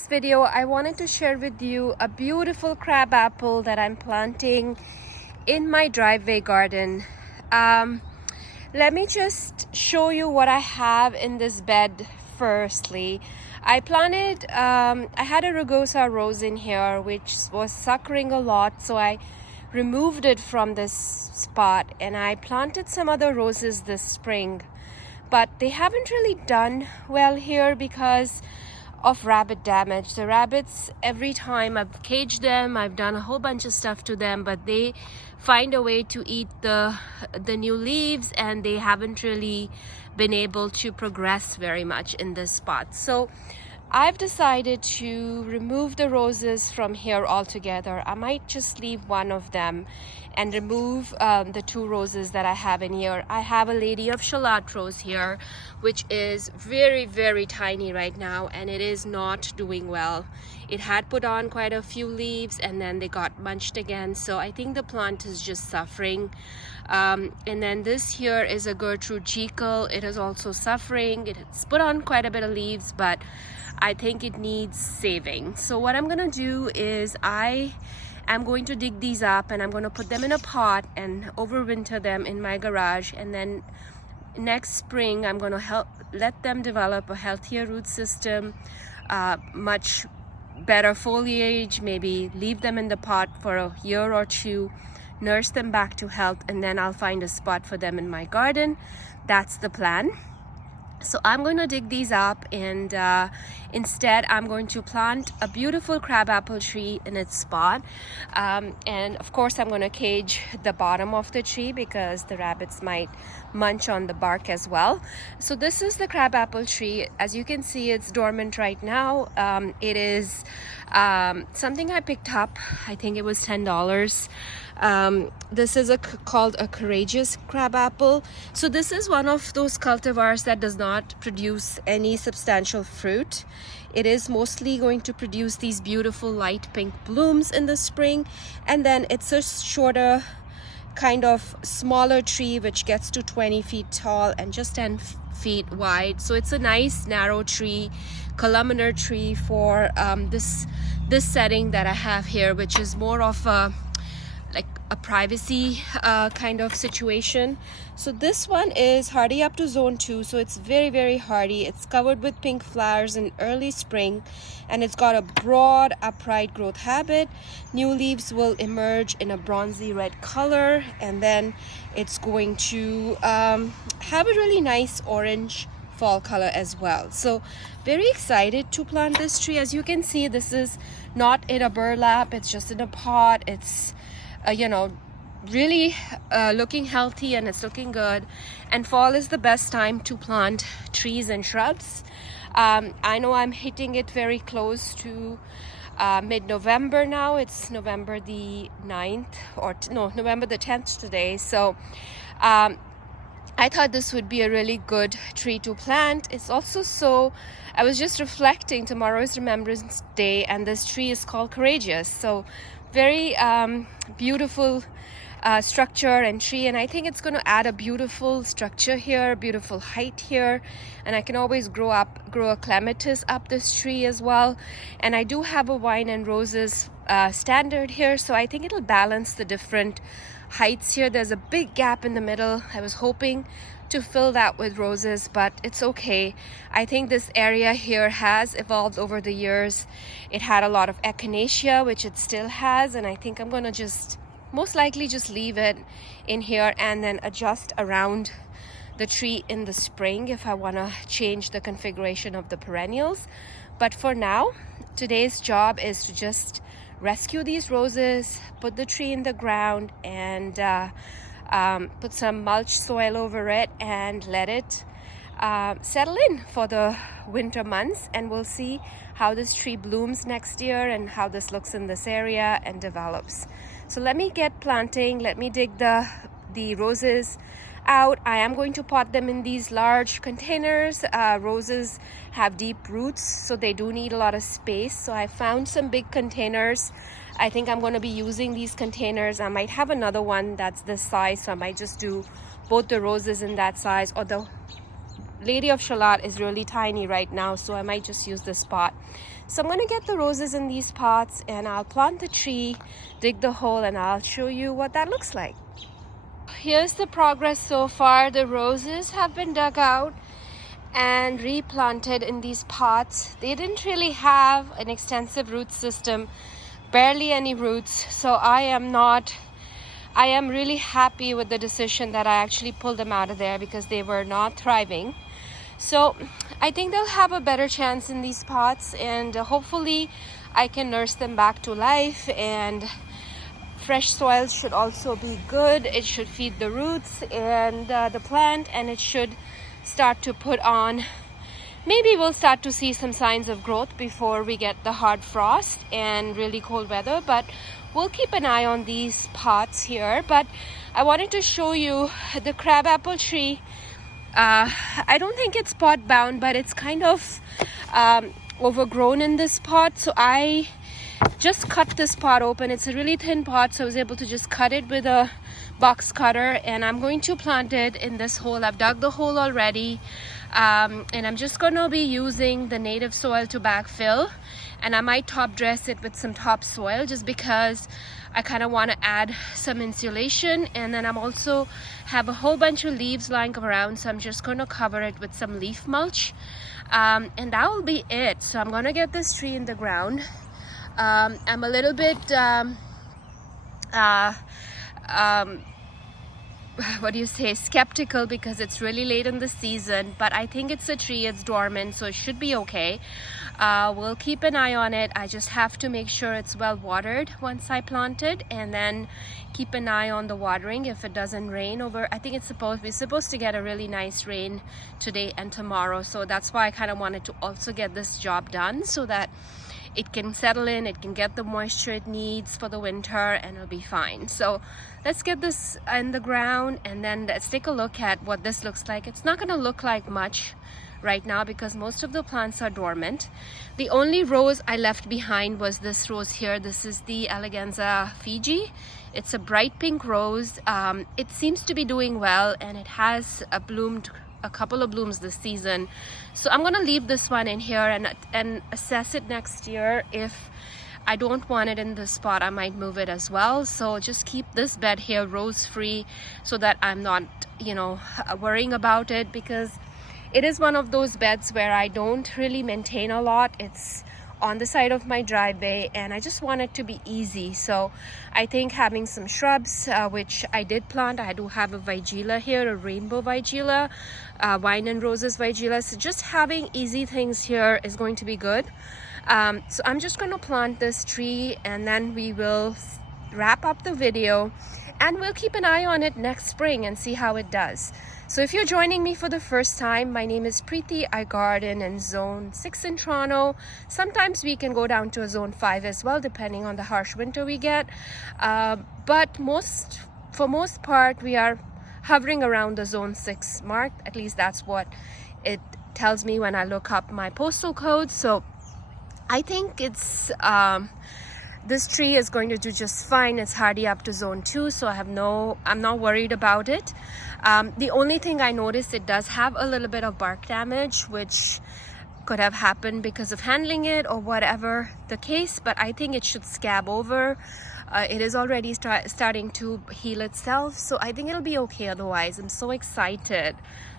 this video, I wanted to share with you a beautiful crabapple that I'm planting in my driveway garden. Let me just show you what I have in this bed firstly. I had a rugosa rose in here which was suckering a lot, so I removed it from this spot and I planted some other roses this spring, but they haven't really done well here because of rabbit damage. The rabbits, every time I've caged them, I've done a whole bunch of stuff to them, but they find a way to eat the new leaves, and they haven't really been able to progress very much in this spot. So I've decided to remove the roses from here altogether. I might just leave one of them and remove the two roses that I have in here. I have a Lady of Shalott rose here, which is very, very tiny right now, and it is not doing well. It had put on quite a few leaves and then they got munched again, so I think the plant is just suffering. And then this here is a Gertrude Jekyll. It is also suffering. It's put on quite a bit of leaves, but I think it needs saving. So what I'm gonna do is I'm going to dig these up and I'm going to put them in a pot and overwinter them in my garage, and then next spring I'm going to let them develop a healthier root system, much better foliage, maybe leave them in the pot for a year or two, nurse them back to health, and then I'll find a spot for them in my garden. That's the plan. So I'm going to dig these up, and instead I'm going to plant a beautiful crabapple tree in its spot, and of course I'm going to cage the bottom of the tree because the rabbits might munch on the bark as well. So this is the crabapple tree. As you can see, it's dormant right now. It is something I picked up. I think it was $10. This is called a courageous crabapple. So this is one of those cultivars that does not produce any substantial fruit. It is mostly going to produce these beautiful light pink blooms in the spring, and then it's a shorter, kind of smaller tree which gets to 20 feet tall and just 10 feet wide. So it's a nice narrow tree, columnar tree for this setting that I have here, which is more of a privacy kind of situation. So this one is hardy up to zone 2, so it's very, very hardy. It's covered with pink flowers in early spring, and it's got a broad upright growth habit. New leaves will emerge in a bronzy red color, and then it's going to have a really nice orange fall color as well. So very excited to plant this tree. As you can see, this is not in a burlap, it's just in a pot. It's really looking healthy, and it's looking good. And fall is the best time to plant trees and shrubs. I know I'm hitting it very close to mid-November now. It's November the 9th, or November the 10th today. So I thought this would be a really good tree to plant. It's also I was just reflecting, tomorrow is Remembrance Day, and this tree is called Courageous. So very beautiful structure and tree, and I think it's going to add a beautiful structure here, beautiful height here, and I can always grow a clematis up this tree as well. And I do have a wine and roses standard here, so I think it'll balance the different heights here. There's a big gap in the middle. I was hoping to fill that with roses, but it's okay. I think this area here has evolved over the years. It had a lot of echinacea, which it still has, and I think I'm gonna most likely just leave it in here and then adjust around the tree in the spring if I want to change the configuration of the perennials. But for now, today's job is to just rescue these roses, put the tree in the ground, and put some mulch soil over it and let it settle in for the winter months, and we'll see how this tree blooms next year and how this looks in this area and develops. So let me get planting. Let me dig the roses out. I am going to pot them in these large containers. Roses have deep roots, so they do need a lot of space. So I found some big containers. I think I'm going to be using these containers. I might have another one that's this size, so I might just do both the roses in that size, or the Lady of Shalott is really tiny right now, so I might just use this pot. So I'm going to get the roses in these pots and I'll plant the tree, dig the hole, and I'll show you what that looks like. Here's the progress so far. The roses have been dug out and replanted in these pots. They didn't really have an extensive root system, barely any roots. So I am really happy with the decision that I actually pulled them out of there because they were not thriving. So I think they'll have a better chance in these pots, and hopefully I can nurse them back to life. And fresh soil should also be good. It should feed the roots and the plant, and it should start to put on, maybe we'll start to see some signs of growth before we get the hard frost and really cold weather. But we'll keep an eye on these pots here. But I wanted to show you the crabapple tree. I don't think it's pot bound, but it's kind of overgrown in this pot. So I just cut this pot open. It's a really thin pot, so I was able to just cut it with a box cutter, and I'm going to plant it in this hole. I've dug the hole already, and I'm just going to be using the native soil to backfill, and I might top dress it with some topsoil just because I kind of want to add some insulation. And then I'm also have a whole bunch of leaves lying around, so I'm just going to cover it with some leaf mulch, and that will be it. So I'm going to get this tree in the ground. I'm a little bit what do you say, skeptical because it's really late in the season, but I think it's a tree, it's dormant, so it should be okay. We'll keep an eye on it. I just have to make sure it's well watered once I plant it, and then keep an eye on the watering if it doesn't rain over. I think we're supposed to get a really nice rain today and tomorrow, so that's why I kind of wanted to also get this job done so that it can settle in, it can get the moisture it needs for the winter, and it'll be fine. So let's get this in the ground, and then let's take a look at what this looks like. It's not going to look like much right now because most of the plants are dormant. The only rose I left behind was this rose here. This is the Eleganza Fiji. It's a bright pink rose. It seems to be doing well, and it has bloomed a couple of blooms this season. So I'm gonna leave this one in here and assess it next year. If I don't want it in this spot, I might move it as well. So just keep this bed here rose free so that I'm not, you know, worrying about it, because it is one of those beds where I don't really maintain a lot. It's on the side of my driveway, and I just want it to be easy. So I think having some shrubs, which I did plant. I do have a Vigela here, a rainbow Vigela, wine and roses Vigela. So just having easy things here is going to be good. So I'm just going to plant this tree, and then we will wrap up the video, and we'll keep an eye on it next spring and see how it does. So if you're joining me for the first time, my name is Preeti. I garden in zone 6 in Toronto. Sometimes we can go down to a zone 5 as well, depending on the harsh winter we get. But for most part, we are hovering around the zone 6 mark. At least that's what it tells me when I look up my postal code. So I think it's this tree is going to do just fine. It's hardy up to zone 2, so I'm not worried about it. The only thing I noticed, it does have a little bit of bark damage, which could have happened because of handling it or whatever the case, but I think it should scab over. It is already starting to heal itself, so I think it'll be okay otherwise. I'm so excited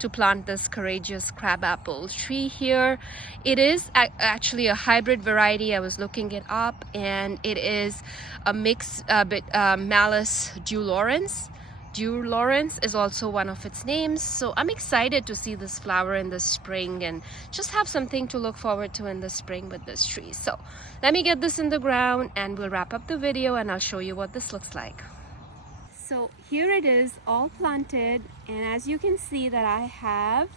to plant this courageous crabapple tree here. It is actually a hybrid variety. I was looking it up, and it is a mix, Malus Dulorens. Lawrence is also one of its names. So I'm excited to see this flower in the spring and just have something to look forward to in the spring with this tree. So let me get this in the ground, and we'll wrap up the video, and I'll show you what this looks like. So here it is, all planted, and as you can see that I have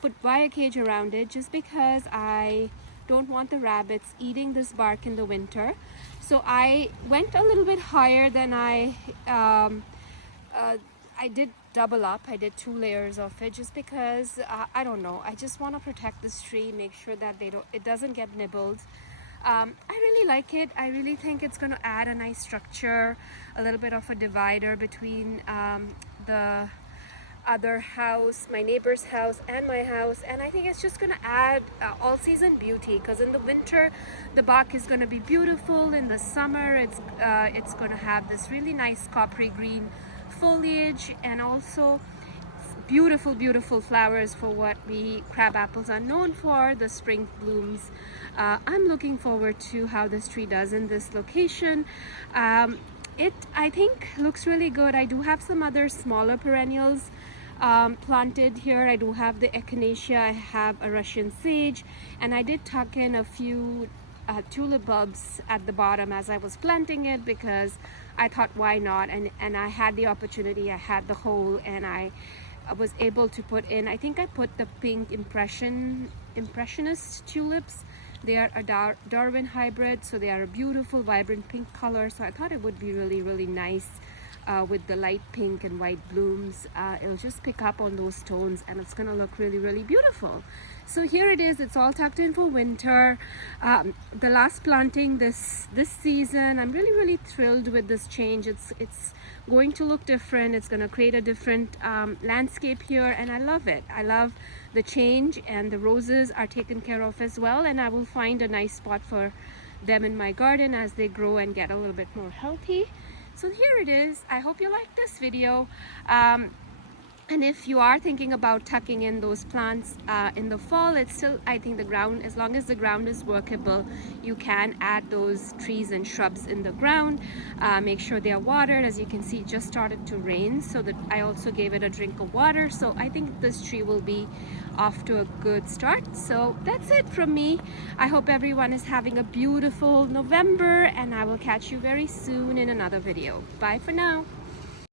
put wire cage around it just because I don't want the rabbits eating this bark in the winter. So I went a little bit higher than I did double up. I did 2 layers of it just because I don't know, I just want to protect this tree, make sure that it doesn't get nibbled. I really like it. I really think it's going to add a nice structure, a little bit of a divider between the other house, my neighbor's house and my house, and I think it's just going to add all season beauty, because in the winter the bark is going to be beautiful. In the summer it's going to have this really nice coppery green foliage, and also beautiful flowers for what we crab apples are known for, the spring blooms. I'm looking forward to how this tree does in this location. It, I think, looks really good. I do have some other smaller perennials planted here. I do have the echinacea, I have a Russian sage, and I did tuck in a few tulip bulbs at the bottom as I was planting it, because I thought, why not? And I had the opportunity, I had the hole, and I was able to put in, I think I put the pink impressionist tulips. They are a Darwin hybrid, so they are a beautiful vibrant pink color, so I thought it would be really nice with the light pink and white blooms. It'll just pick up on those tones, and it's gonna look really beautiful. So here it is, it's all tucked in for winter. The last planting this season. I'm really thrilled with this change. It's going to look different. It's going to create a different landscape here, and I love it. I love the change, and the roses are taken care of as well, and I will find a nice spot for them in my garden as they grow and get a little bit more healthy. So here it is. I hope you like this video. And if you are thinking about tucking in those plants in the fall, it's still, I think the ground, as long as the ground is workable, you can add those trees and shrubs in the ground. Make sure they are watered. As you can see, it just started to rain, so that I also gave it a drink of water. So I think this tree will be off to a good start. So that's it from me. I hope everyone is having a beautiful November, and I will catch you very soon in another video. Bye for now.